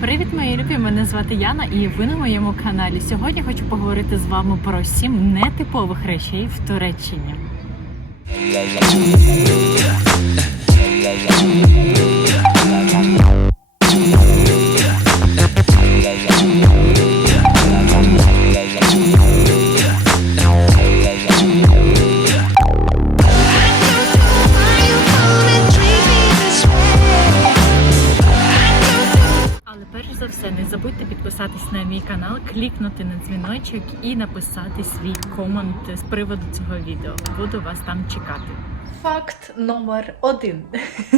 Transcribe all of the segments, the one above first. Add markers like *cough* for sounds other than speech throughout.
Привіт, мої любі! Мене звати Яна, і ви на моєму каналі. Сьогодні хочу поговорити з вами про сім нетипових речей в Туреччині. Дзвіночок і написати свій комент з приводу цього відео. Буду вас там чекати. Факт номер один.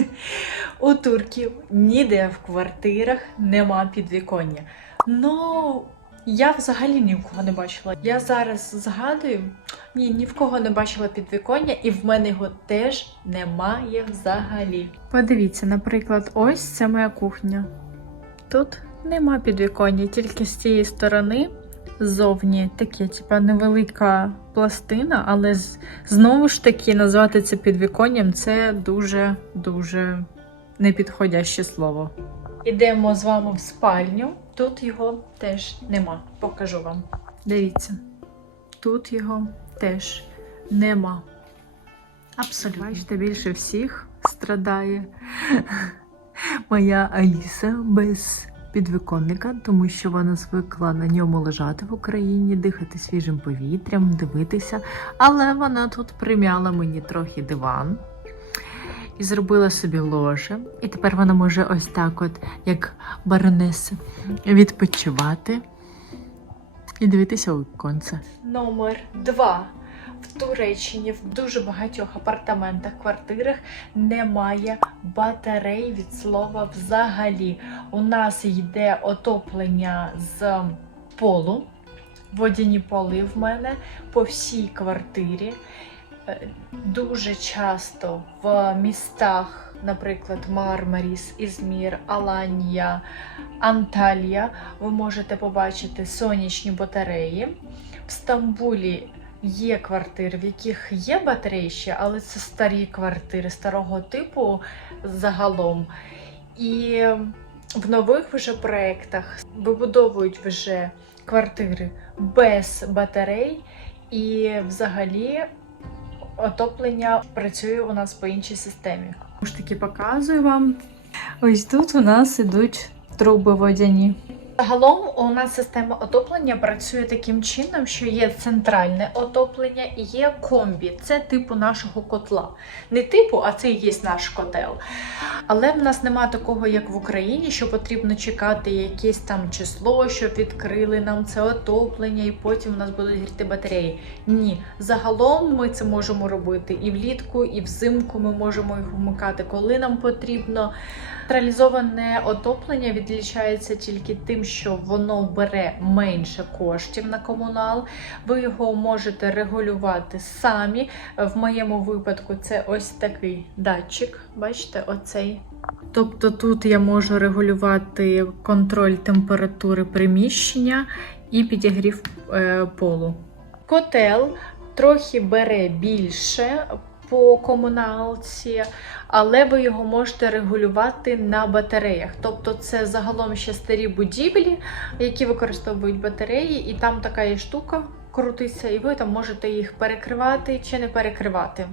*laughs* У турків ніде в квартирах нема підвіконня. Ну, я взагалі ні в кого не бачила. Я зараз згадую, ні, ні в кого не бачила підвіконня, і в мене його теж немає взагалі. Подивіться, наприклад, ось це моя кухня. Тут нема підвіконня, тільки з цієї сторони ззовні таке, типа невелика пластина, але знову ж таки назвати це підвіконням це дуже-дуже непідходяще слово. Ідемо з вами в спальню. Тут його теж нема. Покажу вам. Дивіться, тут його теж нема. Абсолютно. Бачите, більше всіх страдає *laughs* моя Аліса без підвіконника, тому що вона звикла на ньому лежати в Україні, дихати свіжим повітрям, дивитися. Але вона тут примяла мені трохи диван і зробила собі ложе. І тепер вона може ось так, от, як баронеса, відпочивати і дивитися у віконце. Номер два. В Туреччині в дуже багатьох апартаментах, квартирах немає батарей від слова взагалі. У нас йде отоплення з полу, водяні поли в мене по всій квартирі. Е, Дуже часто в містах, наприклад, Мармаріс, Ізмір, Аланія, Анталія, ви можете побачити сонячні батареї. В Стамбулі є квартири, в яких є батареї ще, але це старі квартири старого типу загалом. І в нових вже проєктах вибудовують вже квартири без батарей, і взагалі отоплення працює у нас по іншій системі. Ж таки показую вам. Ось тут у нас ідуть труби водяні. Загалом у нас система отоплення працює таким чином, що є центральне отоплення і є комбі. Це типу нашого котла. Не типу, а це і є наш котел. Але в нас нема такого, як в Україні, що потрібно чекати якесь там число, щоб відкрили нам це отоплення, і потім у нас будуть гріти батареї. Ні, загалом ми це можемо робити і влітку, і взимку ми можемо їх вмикати, коли нам потрібно. Централізоване отоплення відлічається тільки тим, що воно бере менше коштів на комунал. Ви його можете регулювати самі. В моєму випадку це ось такий датчик. Бачите, оцей. Тобто тут я можу регулювати контроль температури приміщення і підігрів е, полу. Котел трохи бере більше по комуналці, але ви його можете регулювати на батареях. Тобто це загалом ще старі будівлі, які використовують батареї, і там така є штука крутиться, і ви там можете їх перекривати чи не перекривати.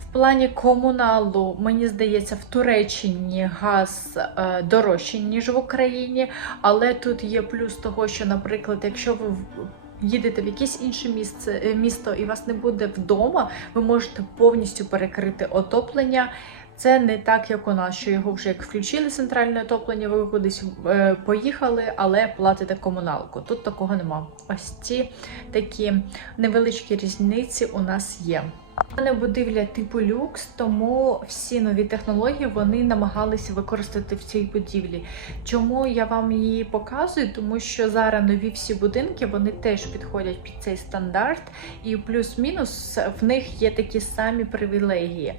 В плані комуналу, мені здається, в Туреччині газ е, дорожчий, ніж в Україні, але тут є плюс того, що, наприклад, якщо ви їдете в якесь інше місце, е, місто і вас не буде вдома, ви можете повністю перекрити отоплення. Це не так, як у нас, що його вже як включили центральне отоплення, ви кудись е, поїхали, але платите комуналку. Тут такого нема. Ось ці такі невеличкі різниці у нас є. У мене будівля типу люкс, тому всі нові технології вони намагалися використати в цій будівлі. Чому я вам її показую? Тому що зараз нові всі будинки вони теж підходять під цей стандарт, і плюс-мінус в них є такі самі привілегії.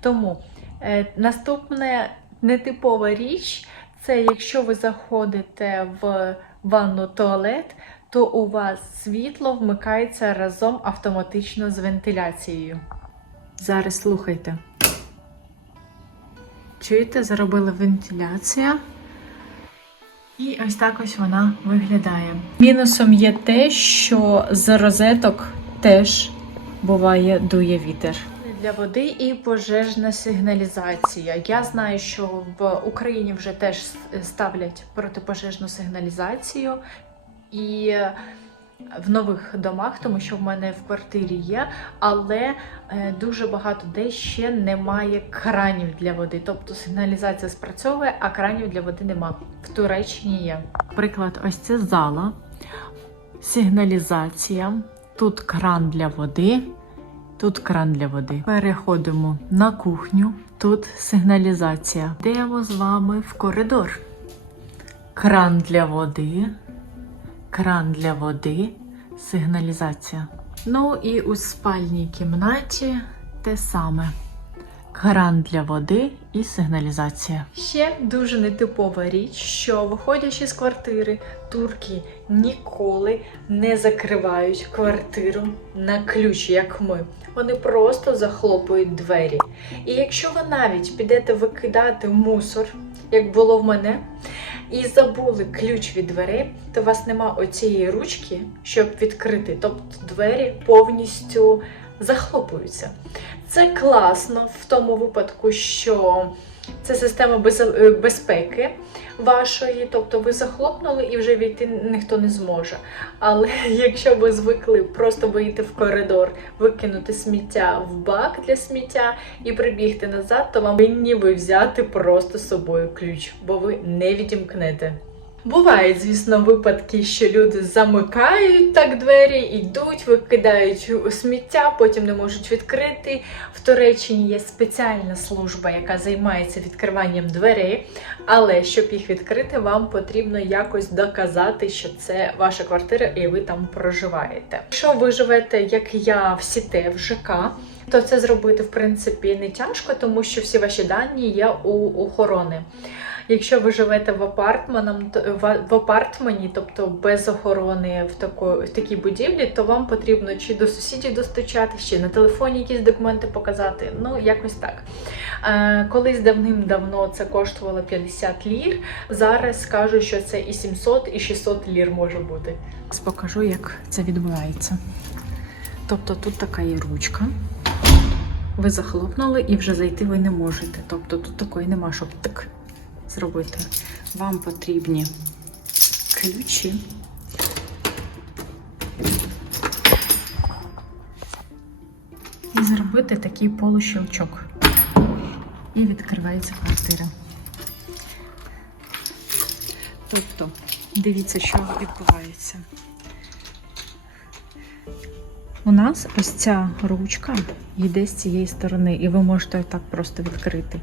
Тому е, наступне нетипова річ це якщо ви заходите в ванну туалет, то у вас світло вмикається разом автоматично з вентиляцією. Зараз слухайте. Чуєте, заробила вентиляція. І ось так ось вона виглядає. Мінусом є те, що з розеток теж буває дує вітер. Для води і пожежна сигналізація. Я знаю, що в Україні вже теж ставлять протипожежну сигналізацію і в нових домах, тому що в мене в квартирі є, але е, дуже багато де ще немає кранів для води. Тобто сигналізація спрацьовує, а кранів для води нема. В Туреччині є. Наприклад, ось це зала, сигналізація, тут кран для води, тут кран для води. Переходимо на кухню, тут сигналізація. Йдемо з вами в коридор. Кран для води, кран для води, сигналізація. Ну і у спальній кімнаті те саме. Кран для води і сигналізація. Ще дуже нетипова річ, що виходячи з квартири, турки ніколи не закривають квартиру на ключ, як ми. Вони просто захлопують двері. І якщо ви навіть підете викидати мусор, як було в мене, і забули ключ від дверей, то у вас нема оцієї ручки, щоб відкрити. Тобто двері повністю захлопуються. Це класно в тому випадку, що це система е, безпеки вашої, тобто ви захлопнули і вже війти ніхто не зможе. Але *laughs* якщо ви звикли просто вийти в коридор, викинути сміття в бак для сміття і прибігти назад, то вам винні ви взяти просто з собою ключ, бо ви не відімкнете. Бувають, звісно, випадки, що люди замикають так двері, йдуть, викидають сміття, потім не можуть відкрити. В Туреччині є спеціальна служба, яка займається відкриванням дверей, але щоб їх відкрити, вам потрібно якось доказати, що це ваша квартира і ви там проживаєте. Якщо ви живете, як я, в Сіте, в ЖК, то це зробити в принципі не тяжко, тому що всі ваші дані є у охорони. Якщо ви живете в в, апартмані, тобто без охорони в, тако, в такій будівлі, то вам потрібно чи до сусідів достучатись, чи на телефоні якісь документи показати. Ну, якось так. Е, колись давним-давно це коштувало 50 лір. Зараз скажу, що це і 700, і 600 лір може бути. Покажу, як це відбувається. Тобто тут така є ручка. Ви захлопнули і вже зайти ви не можете. Тобто тут такої нема, щоб так зробити. Вам потрібні ключі. І зробити такий полущелчок. І відкривається квартира. Тобто, дивіться, що відбувається. У нас ось ця ручка йде з цієї сторони, і ви можете так просто відкрити.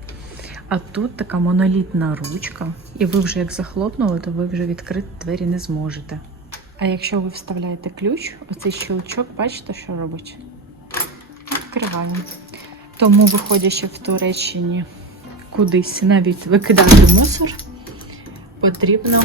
А тут така монолітна ручка, і ви вже як захлопнули, то ви вже відкрити двері не зможете. А якщо ви вставляєте ключ, оцей щелчок, бачите, що робить? Відкриваємо. Тому, виходячи в Туреччині кудись навіть викидати мусор, потрібно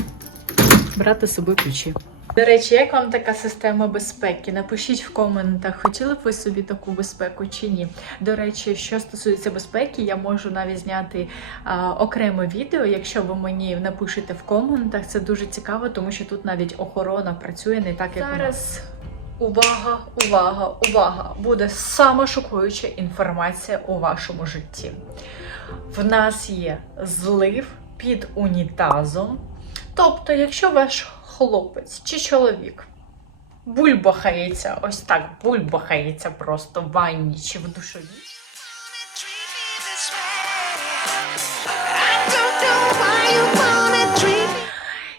брати з собою ключі. До речі, як вам така система безпеки? Напишіть в коментах, хотіли б ви собі таку безпеку чи ні. До речі, що стосується безпеки, я можу навіть зняти а, окреме відео. Якщо ви мені напишете в коментах, це дуже цікаво, тому що тут навіть охорона працює не так, як зараз. Увага, увага, увага! Буде сама шокуюча інформація у вашому житті. В нас є злив під унітазом. Тобто, якщо ваш хлопець чи чоловік бульбахається, ось так бульбахається просто в ванні чи в me.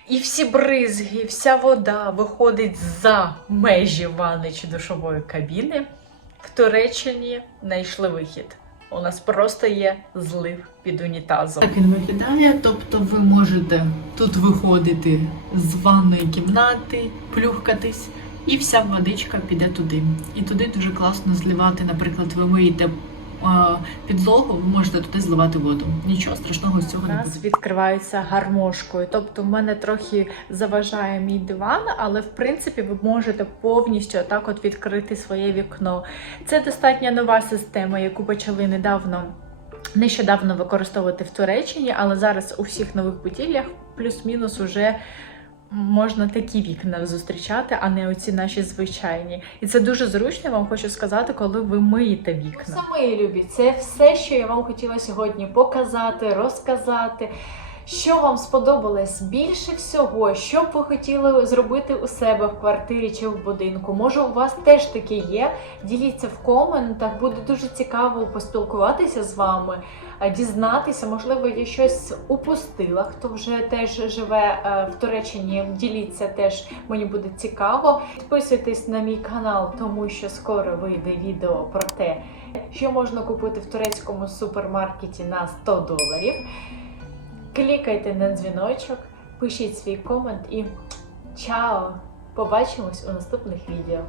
і всі бризги, вся вода виходить за межі ванни чи душової кабіни, в Туреччині знайшли вихід. У нас просто є злив під унітазом. Так він виглядає, тобто ви можете тут виходити з ванної кімнати, плюхкатись, і вся водичка піде туди. І туди дуже класно зливати, наприклад, ви миєте підлогу, ви можете туди зливати воду. Нічого страшного з цього У не нас буде. відкриваються гармошкою. Тобто, в мене трохи заважає мій диван, але в принципі ви можете повністю отак от відкрити своє вікно. Це достатньо нова система, яку почали недавно. Нещодавно використовувати в Туреччині, але зараз у всіх нових будівлях плюс-мінус уже можна такі вікна зустрічати, а не оці наші звичайні. І це дуже зручно, я вам хочу сказати, коли ви миєте вікна. Все, мої любі, це все, що я вам хотіла сьогодні показати, розказати. Що вам сподобалось більше всього? Що б ви хотіли зробити у себе в квартирі чи в будинку? Може, у вас теж таке є? Діліться в коментах, буде дуже цікаво поспілкуватися з вами, дізнатися. Можливо, я щось упустила. Хто вже теж живе е, в Туреччині, діліться теж, мені буде цікаво. Підписуйтесь на мій канал, тому що скоро вийде відео про те, що можна купити в турецькому супермаркеті на 100 доларів. Клікайте на дзвіночок, пишіть свій комент і чао! Побачимось у наступних відео.